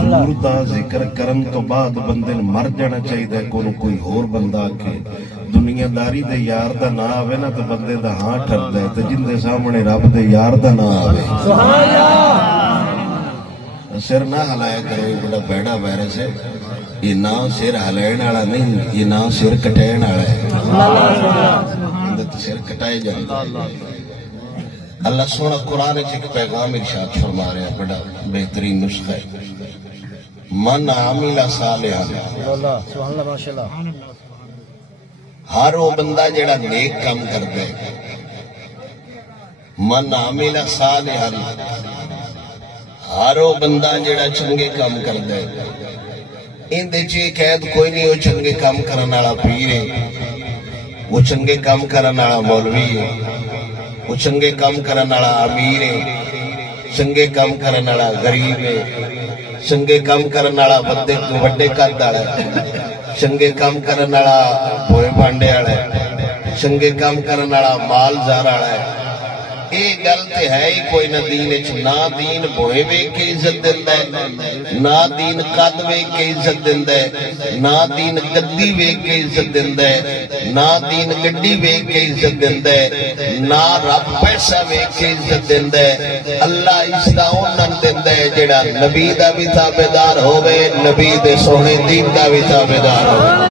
حضور دا ذکر کرن تو بعد بندے مر جانا چاہیے کوئی ہور بندہ کے دنیا داری دے یار دا نہ آوے نا تو بندے دا ہاں ٹھردا ہے تے جن دے سامنے رب دے یار دا نہ آوے سبحان اللہ سر نہ ہلایا کرو یہ بڑا بیڑا وائرس ہے یہ نہ سر ہلائن والا نہیں یہ نہ سر کٹائن والا ہے سر کٹائے جائے اللہ سونا قرآن ایک پیغام ارشاد فرما رہا ہے بڑا بہترین نسخہ ہے من عامل صالحا ہر وہ بندہ جڑا نیک کام کرتا ہے من عامل صالحا ہر وہ بندہ جڑا چنگے کام کرتا ہے ان دے چے قید کوئی نہیں وہ چنگے کام کرنے والا پیر ہے وہ چنگے کام کرنے والا مولوی ہے وہ چنگے کام کرنے والا امیر ہے چنگے کام کرنے والا غریب ہے چنگے کام کرنے والا وڈے قد والا ہے چنگے کام کرنے والا بوئے بانڈے والا ہے چنگے کام کرنے والا مال زار والا ہے یہ گل تے ہے ہی کوئی نہ دین وچ نہ دین بوئے ویکھ کے عزت دیندا ہے نہ دین قد ویکھ کے عزت دیندا ہے نہ دین گدی ویکھ کے عزت دیندا ہے نہ دین گڈی ویکھ کے عزت دیندا ہے نہ رب پیسہ ویکھ کے عزت دیندا ہے اللہ عزت اوناں دیندا ہے جڑا نبی دا بھی تابعدار ہوے نبی دے سونے دین دا بھی تابعدار ہوے